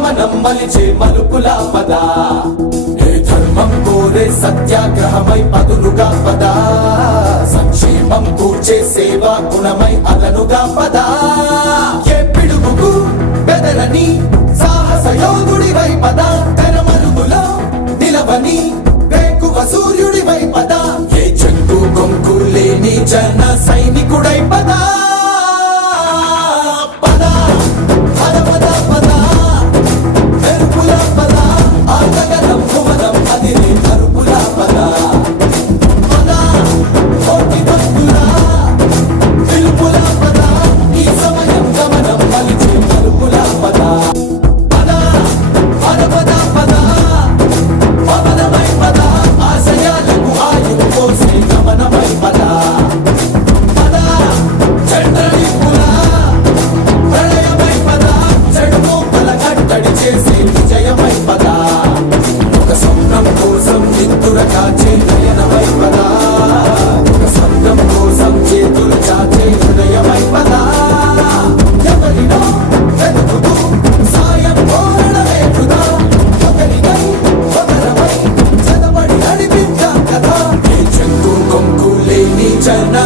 గమనం మలిచే మలుపుల పద. ఏ ధర్మం కోరే సత్యాగ్రహమై పదులుగా పద. సంక్షేమం కూర్చే సేవా గుణమై అదనుగా పద. ఏ పిడుగుకు బెదరని సాహస యోధుడివై పద. తెరమరుగులో నిలవని వేకువ సూర్యుడివై పద. ఏ చెట్టు కొంకు లేని జన సైనికుడై పద చేసే విజయమై పదా ఒక స్వప్నం కోసం నిద్దుర కాచే నయనమై పదా ఒక స్వప్నం కోసం చేతులు చాచే హృదయమై పదా ఎవరిలో వెతుకుతూ సాయం కోరడమే వృధా. ఒకరికై ఒకరమై చదవడి నడిపించాం కదా. ఈ చెక్కు కొంకు లేని చరణ